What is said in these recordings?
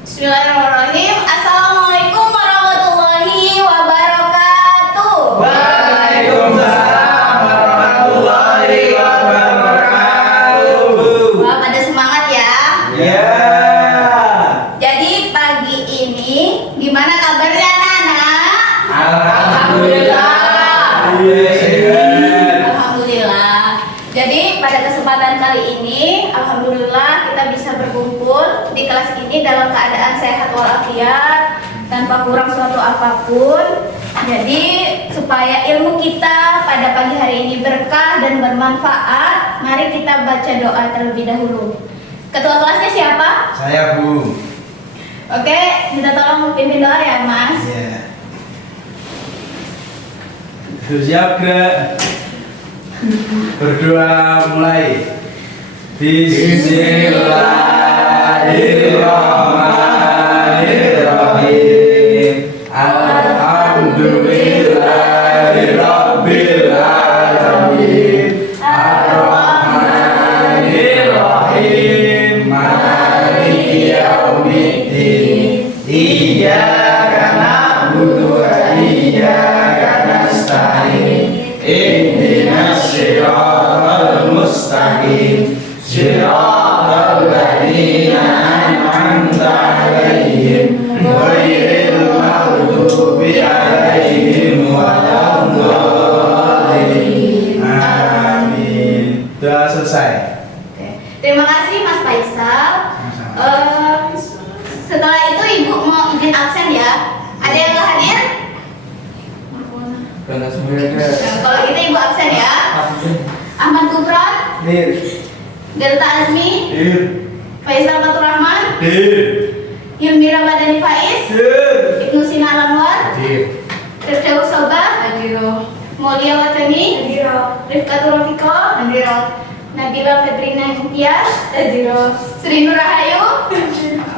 Bismillahirrahmanirrahim. Assalamualaikum warahmatullahi wabarakatuh. Waalaikumsalam warahmatullahi wabarakatuh. Wah, pada semangat ya. Ya. Jadi pagi ini gimana kabarnya anak-anak? Alhamdulillah. Alhamdulillah. Jadi pada kesempatan kali ini, alhamdulillah kita bisa berkumpul di kelas ini dalam keadaan sehat walafiat, tanpa kurang suatu apapun. Jadi supaya ilmu kita pada pagi hari ini berkah dan bermanfaat, mari kita baca doa terlebih dahulu. Ketua kelasnya siapa? Saya, Bu. Oke, minta tolong pimpin doa ya, Mas. Ya. Siap, gerak. Berdoa mulai. Bismillahirrahmanirrahim. Alhamdulillahirabbil alamin. Ar-Rahmanirrahim. Maliki yaumiddin. Iyyaka na'budu wa iyyaka nasta'in. Ihdinas siratal mustaqim. Siratal ladzina an'amta 'alaihim ghairil maghdubi 'alaihim waladdallin. Amin. Doa selesai. Oke. Terima kasih Mas Faisal. Setelah itu Ibu mau izin absen ya. Ada yang nggak hadir? Karena semuanya Nah, kalau gitu Ibu absen ya. Ahmad Gufron, Delta Azmi, Faisal Fatur Rahman, Hilmi Ramadhani Faiz, Ibnu Sina Al-Anwar, Firdaus Sobah, Maulia Watani, Rifkatul Rafiko, Nabila Fedrina Imtiaz, Sri Nur Rahayu.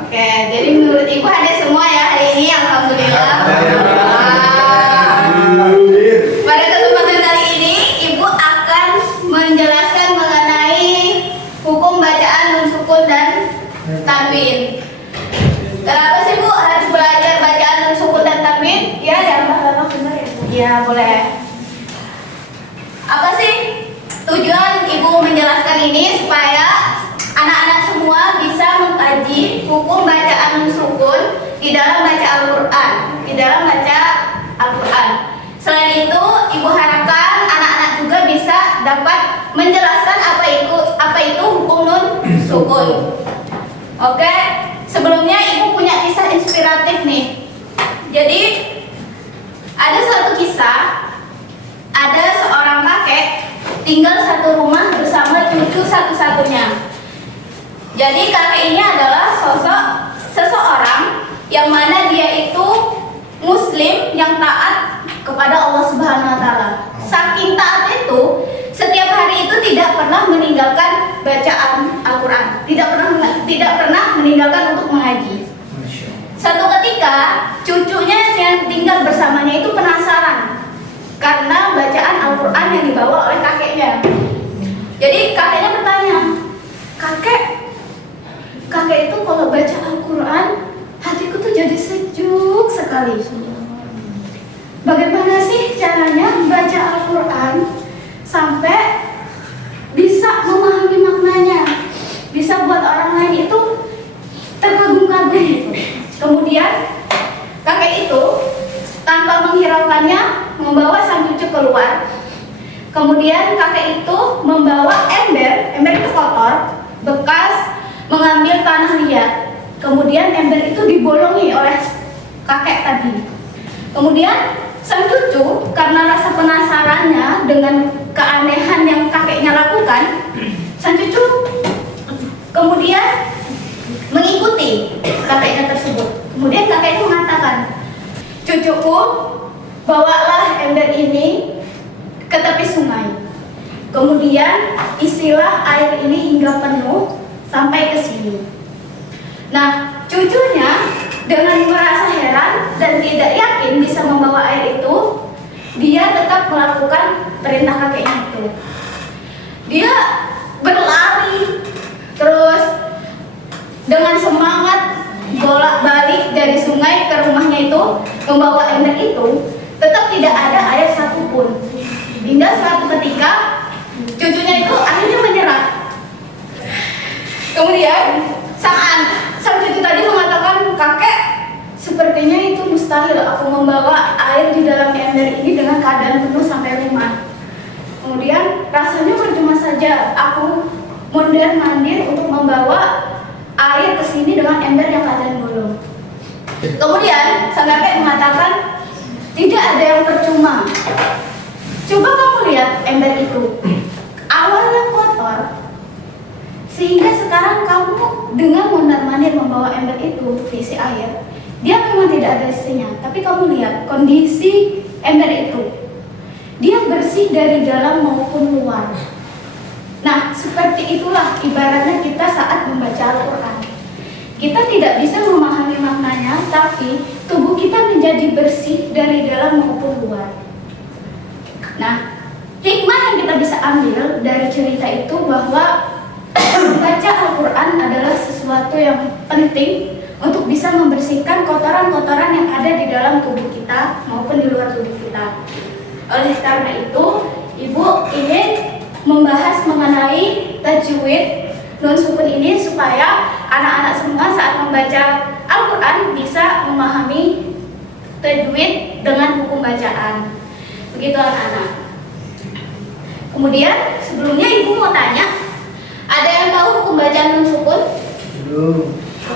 Oke, jadi menurut Ibu hadir semua ya hari ini, alhamdulillah. Pada kesempatan kali ini, Ibu akan menjelaskan mengenai hukum bacaan nun sukun dan tanwin. Kenapa sih Bu harus belajar bacaan nun sukun dan tanwin? Ya, benar ya. Iya, boleh. Apa sih tujuan Ibu menjelaskan ini supaya anak-anak semua bisa mengkaji hukum bacaan nun sukun di dalam baca Al-Qur'an, Selain itu, Ibu harapkan anak-anak juga bisa dapat menjelaskan apa itu hukum nun sukun. Oke, sebelumnya Ibu punya kisah inspiratif nih. Jadi ada suatu kisah, ada seorang kakek tinggal satu rumah bersama cucu satu-satunya. Jadi kakek ini adalah sosok seseorang yang mana dia itu Muslim yang taat kepada Allah Subhanahu wa taala. Saking taat itu, setiap hari itu tidak pernah meninggalkan bacaan Al-Qur'an, tidak pernah meninggalkan untuk mengaji. Satu ketika, cucunya yang tinggal bersamanya itu penasaran karena bacaan Al-Qur'an yang dibawa oleh kakeknya. Jadi kakeknya bertanya, Kakek itu kalau baca Al-Qur'an, hatiku tuh jadi sejuk sekali. Bagaimana sih caranya baca Al-Qur'an sampai bisa memahami maknanya, bisa buat orang lain itu terkagum-kagum gitu. Kemudian kakek itu tanpa menghiraukannya membawa sang cucu keluar. Kemudian kakek itu membawa ember itu kotor, bekas, mengambil tanah liat. Kemudian ember itu dibolongi oleh kakek tadi. Kemudian sang cucu karena rasa penasarannya dengan keanehan yang kakeknya lakukan, sang cucu kemudian mengikuti kakeknya tersebut. Kemudian kakeknya mengatakan, "Cucuku, bawalah ember ini ke tepi sungai. Kemudian isilah air ini hingga penuh sampai ke sini." Nah, cucunya dengan merasa heran dan tidak yakin bisa membawa air itu, dia tetap melakukan perintah kakeknya itu. Dia berlari terus dengan semangat sungai ke rumahnya itu membawa ember itu, tetap tidak ada air satupun. Hingga suatu ketika cucunya itu akhirnya menyerah. Kemudian sang cucu tadi mengatakan, "Kakek, sepertinya itu mustahil aku membawa air di dalam ember ini dengan keadaan penuh sampai rumah. Kemudian rasanya percuma saja aku mondar-mandir untuk membawa air ke sini dengan ember yang keadaan bolong." Kemudian sang kakek mengatakan, "Tidak ada yang percuma. Coba kamu lihat ember itu. Awalnya kotor, sehingga sekarang kamu dengan mondar-mandir membawa ember itu untuk diisi air. Dia memang tidak ada isinya, tapi kamu lihat kondisi ember itu. Dia bersih dari dalam maupun luar." Nah, seperti itulah ibaratnya kita saat membaca Al-Quran. Kita tidak bisa memahami maknanya, tapi tubuh kita menjadi bersih dari dalam maupun luar. Nah, hikmah yang kita bisa ambil dari cerita itu bahwa membaca Al-Quran adalah sesuatu yang penting untuk bisa membersihkan kotoran-kotoran yang ada di dalam tubuh kita maupun di luar tubuh kita. Oleh karena itu, Ibu ingin membahas mengenai tajwid nun sukun ini supaya anak-anak semua saat membaca Al-Quran bisa memahami tajwid dengan hukum bacaan. Begitu anak-anak. Kemudian sebelumnya Ibu mau tanya, ada yang tahu hukum bacaan nun sukun?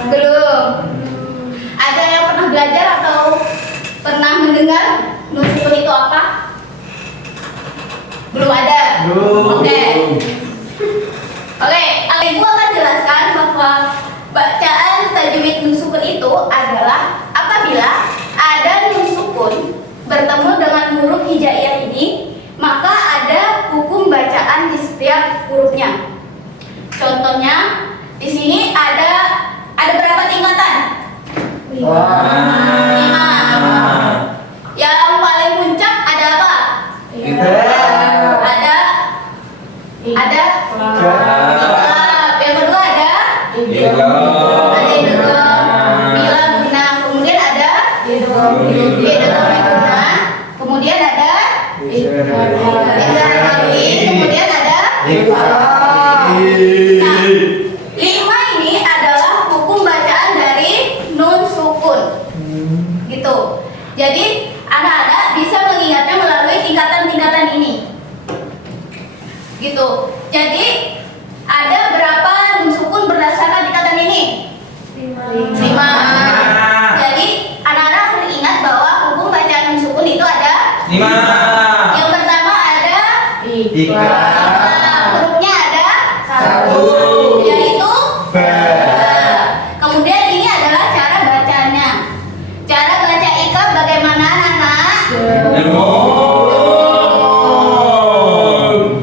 Belum. Ada yang pernah belajar atau pernah mendengar nun sukun itu apa? Belum ada. Oke. Ibu akan jelaskan bahwa bacaan tajwid nun sukun itu adalah apabila ada nun sukun bertemu dengan huruf hijaiyah ini, maka ada hukum bacaan di setiap hurufnya. Contohnya, di sini ada berapa tingkatan? 5. Yang paling puncak ada apa? Ada 3. Yang kedua ada idgham bila guna. Kemudian ada idgham guna. Kemudian ada idgham khafi. Kemudian ada Nah, 5 ini adalah hukum bacaan dari nun sukun. Gitu. Jadi anak-anak bisa mengingatnya melalui tingkatan-tingkatan ini. Gitu. Jadi ada berapa nun sukun berdasarkan tingkatan ini? 5. Jadi anak-anak harus ingat bahwa hukum bacaan nun sukun itu ada 5. Yang pertama ada 3. Hurufnya ada 1, yaitu ba. Kemudian ini adalah cara bacanya. Cara baca iqab bagaimana anak-anak?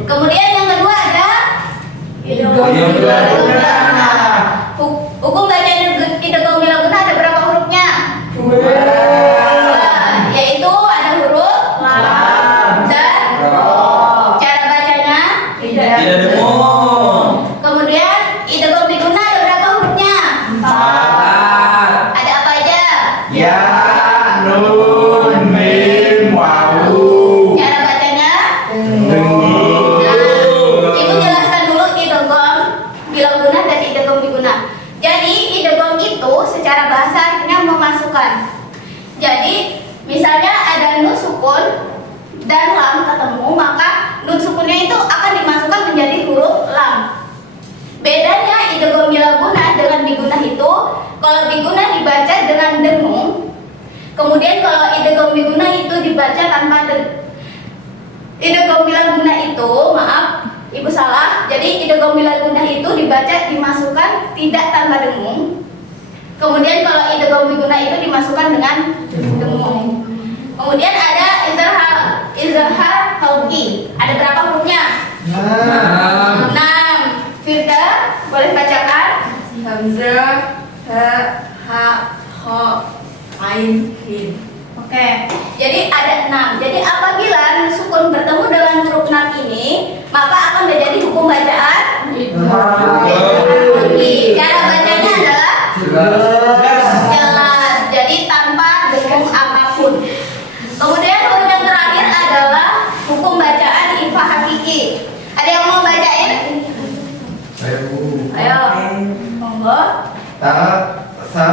Kemudian yang kedua ada hukum baca idgham bila guna ada berapa hurufnya? 2. Yaitu ada huruf lam dan ro. Cara bacanya tidak demung. Kemudian idgham biguna ada berapa hurufnya? 4. Ada apa aja? Ya, nun, mim, wawu. Cara bacanya? Dengung. Ibu jelaskan dulu idgham bila guna dan idgham biguna. Jadi idgham itu secara bahasa artinya memasukkan. Jadi misalnya ada nun sukun dan lam ketemu, maka nun sukunnya itu akan dimasukkan menjadi huruf lam. Bedanya idgham bila guna dengan biguna itu, kalau biguna dibaca dengan dengung, kemudian kalau idgham biguna itu dibaca tanpa idgham bila guna itu, maaf, Ibu salah. Jadi idgham bila guna itu dimasukkan tidak tanpa dengung. Kemudian kalau idgham biguna itu dimasukkan dengan dengung. Kemudian ada izhar halqi. Ada berapa hurufnya? 6. Firda, boleh bacakan? Hamzah, ha, kha, ain, hin. Oke. Jadi ada 6. Jadi apabila nun sukun bertemu dengan huruf 6 ini, maka akan menjadi hukum bacaan halqi. Cara bacanya adalah jelas. Jadi tha,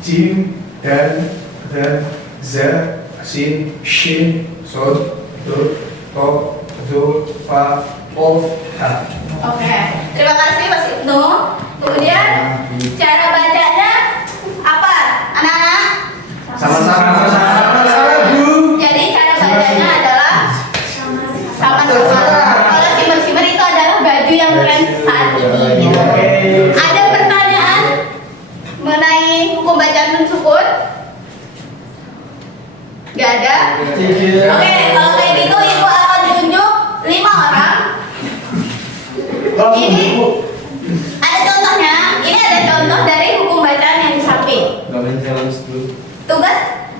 jim, dal, dan, za, sin, shin, sod, dot, to, zul, fa, of, ha. Oke, terima kasih Mas Ibnu. Kemudian cara bacanya apa, anak-anak? Sama-sama, Bu. Jadi cara bacanya adalah sama-sama. Kalau simmer-simmer itu adalah baju yang tren saat ini. Oke. Ada pertanyaan mengenai hukum bacaan nun sukun? Gak ada? Oke, kalau kayak gitu ibu akan tunjuk 5 orang. Ini ada contohnya. Ini ada contoh dari hukum bacaan yang di samping.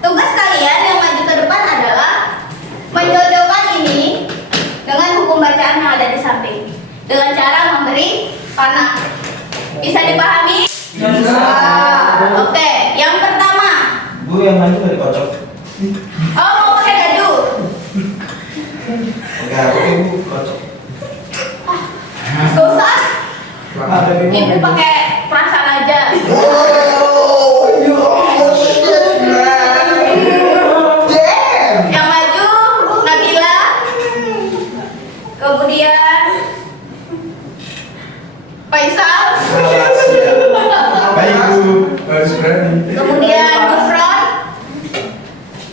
Tugas kalian yang maju ke depan adalah mencocokkan ini dengan hukum bacaan yang ada di samping dengan cara memberi panah. Bisa dipahami? Bisa. Oke, yang pertama. Bu, yang maju nggak dikocok? Oh, mau pakai gaduh? Enggak, oke Bu, kocok. Susah? Ada Ibu pakai perasaan aja. Yang maju Nabila, kemudian Faisal, Baik Bu, harus berani. kemudian Gufron,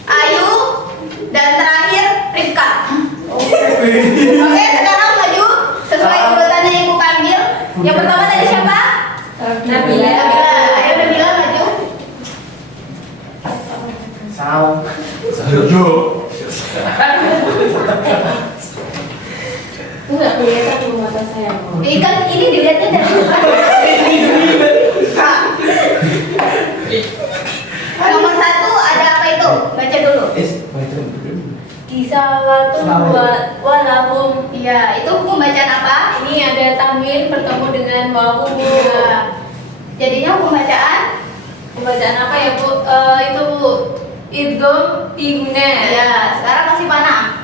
Ayu, dan terakhir Rifka. Oke, sekarang maju sesuai urutannya ibu panggil. Yang pertama tadi siapa? Nabila. Nabila. Ayo Nabila maju. Setuju. Enggak kelihatan di mata saya. Kan ini dilihatnya dari depan. Nomor 1 ada apa itu? Baca dulu. Kisawatun walahum. Iya, itu hukum bacaan apa? Ini ada tamyin bertemu dengan wawu. Iya. Jadinya hukum bacaan? Pembacaan apa ya Bu? Itu Bu. Idgham biguna. Iya, sekarang kasih panah.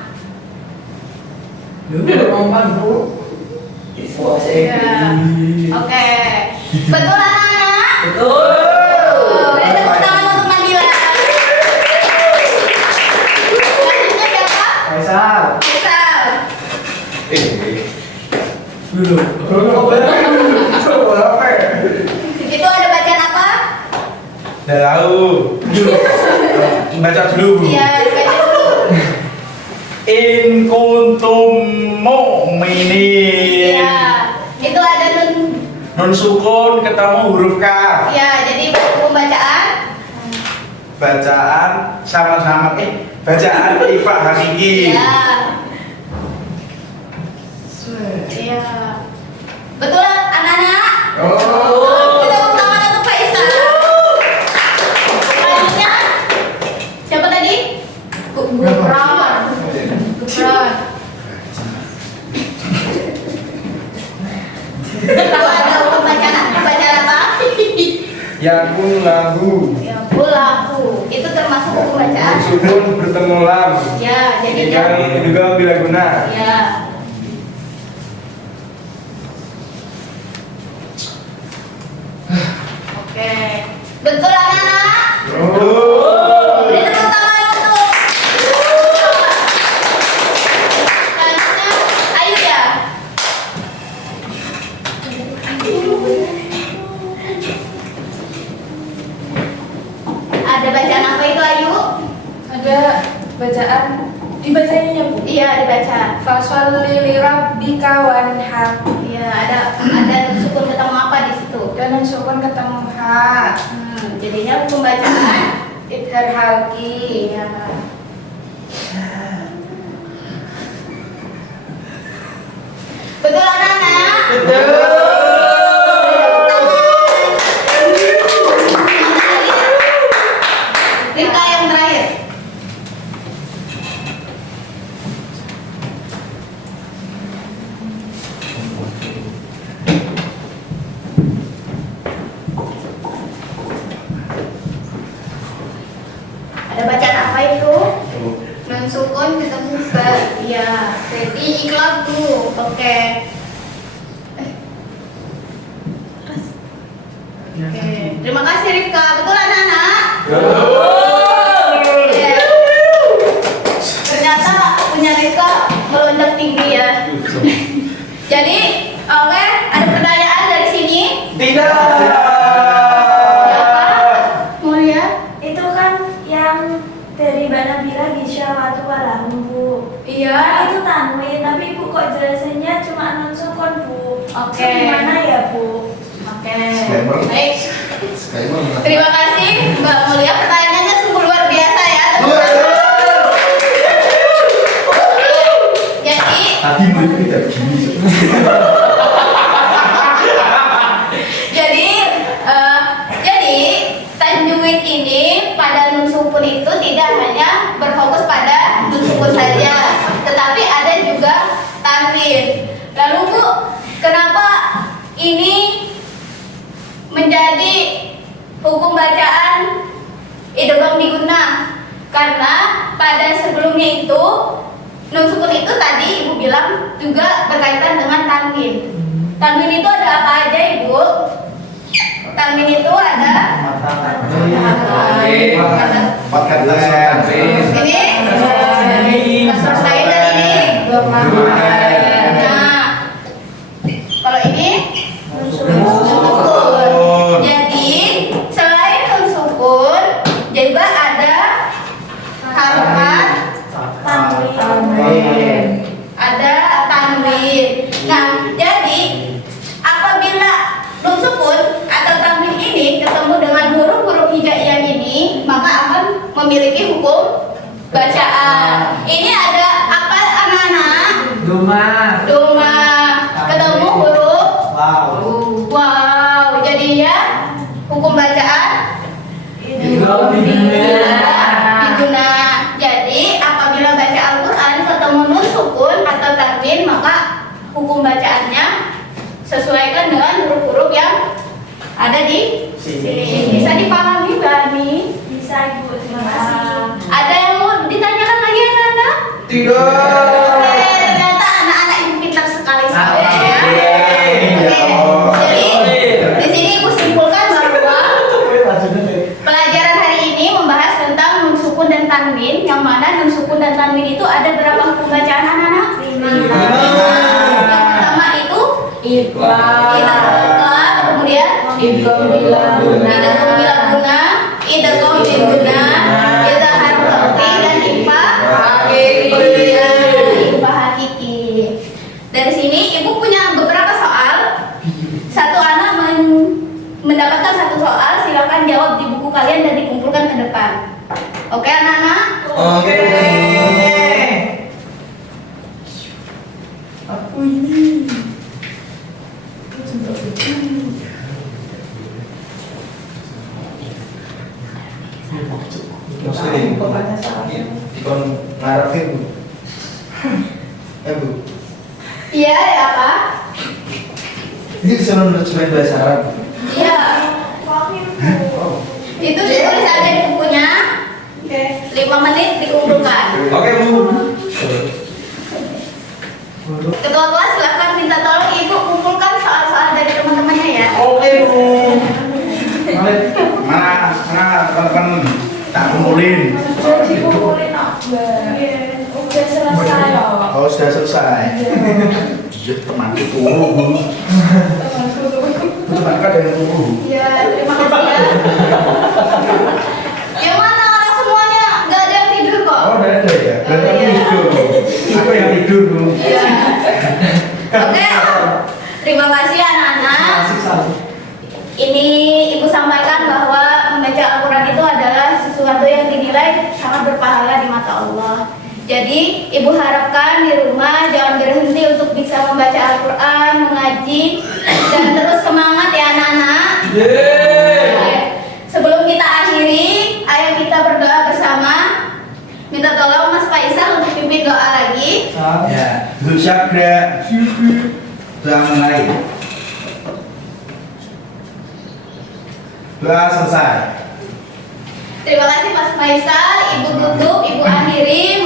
Iya. Oke. Betul anak-anak? Beri tepuk tangan untuk Nabila. Selanjutnya siapa? Faisal. Itu ada bacaan apa? Udah tahu. Baca dulu Bu. Iya, baca dulu. In kuntum mu'minin. Iya. Itu ada nun. Nun sukun ketemu huruf kaf. Iya, jadi hukum bacaan. Bacaan sama-sama bacaan ifa hakiki. Iya. Iya. Betul anak-anak? Oh. Kita tepuk tangan untuk Faisal. Selanjutnya siapa tadi? Gufron. Itu ada hukum bacaan apa? Yakun lahu. Ya, bulahu. Itu termasuk hukum bacaan. Sukun bertemu lam. Ya, jadinya. Yang juga bila guna. Ya. Oke. Betul anak-anak? Oh. Beri tepuk tangan untuk. Selanjutnya, Ayu ya. Ada bacaan apa itu Ayu? Ada bacaan dibacanya Bu. Iya, dibaca. Fasholli li rabbika wanhar. Iya, ada sukun ketemu apa di situ? Dan sukun ketemu ha. Jadinya hukum bacaan. Idhar halki. Iya. Betul anak-anak? Rika yang terakhir. Ada bacaan apa itu? Non sukun ketemu ba. Iya. Jadi iklab dulu. Oke. Oke. Terima kasih Rifka. Betul anak-anak? Betul. Iya. Ternyata punya Rifka melonjak tinggi ya. Jadi, oke, ada pertanyaan dari sini? Tidak. Ya, Pak? Mau lihat? Itu kan yang dari Mbak Nabila Gisha Watu Walahu, Bu. Iya. Itu tanwin, tapi Ibu kok jelasannya cuma non sukun, Bu. Oke. Itu gimana ya, Bu? Oke. Disclaimer. Baik. Disclaimer. Terima kasih Mbak Mulia. Pertanyaannya sungguh luar biasa ya. Jadi, Tadi mereka tidak gini. jadi tanjwid ini pada nun sukun itu tidak hanya berfokus pada nun sukun saja, tetapi ada juga tanwin. Lalu Bu, kenapa ini menjadi hukum bacaan idgham diguna? Karena pada sebelumnya itu nun sukun itu tadi Ibu bilang juga berkaitan dengan tanwin. Tanwin itu ada apa aja Ibu? Tanwin itu ada Empat kata soal. ini kasar lain dan ini. Nah, kalau ini nun sukun. Jadi selain nun sukun juga ada harokat, ada tanwin. Nah, jadi apabila nun sukun atau tanwin ini ketemu dengan huruf-huruf hijaiyah ini, maka akan memiliki hukum bacaan. Ini ada apa anak-anak? Doma. Ketemu huruf wow. Jadinya hukum bacaan diguna. Jadi apabila baca Al-Quran ketemu nun sukun atau tanwin, maka hukum bacaannya sesuaikan dengan huruf-huruf yang ada di sini. Bisa dipahami Bani? Bisa, Ibu. Terima kasih. Ada yang mau ditanyakan lagi anak-anak? Tidak. Ternyata anak-anak ibu pintar sekali semua ya. Oke. Jadi di sini ibu simpulkan bahwa pelajaran hari ini membahas tentang nun sukun dan tanwin, yang mana nun sukun dan tanwin itu ada berapa hukum bacaan anak-anak? 5. Yang pertama itu idgham, kemudian idgham bilaguna, idgham biguna, idgham harfi dan ikhfa hakiki. Dari sini ibu punya beberapa soal. Satu anak mendapatkan satu soal, silakan jawab di buku kalian dan dikumpulkan ke depan. Oke anak-anak? Oke. Mesti dikon ngarepin, Bu. Bu. Iya ya Pak? Ini disuruh menerjemahkan bahasa Arab. Iya. Itu ditulis aja di bukunya. 5 menit dikumpulkan. Oke, Bu. Ketua kelas silahkan minta tolong ibu kumpulkan soal-soal dari teman-temannya ya. Oke, Bu. Mana teman-teman tak kumpulin. Dikumpulin, udah selesai. Oh, sudah selesai. Iya, temanku turu, Bu. Temanku ada yang turu. Iya, terima kasih ya. Yang mana orang semuanya nggak ada yang tidur kok. Oh, ada ya. Berarti aku tidur. Aku yang tidur, Bu. Iya. Oke, terima kasih anak-anak. Ini ibu sampaikan bahwa membaca Al-Quran itu adalah sesuatu yang dinilai sangat berpahala di mata Allah. Jadi ibu harapkan di rumah jangan berhenti untuk bisa membaca Al-Quran, mengaji, dan terus semangat ya anak-anak. Sebelum kita akhiri, ayo kita berdoa bersama. Minta tolong Mas Faisal untuk pimpin doa lagi. Ya, Bu Syakra. Doa mulai. Doa selesai. Terima kasih Mas Faisal, Ibu tutup, Ibu akhiri.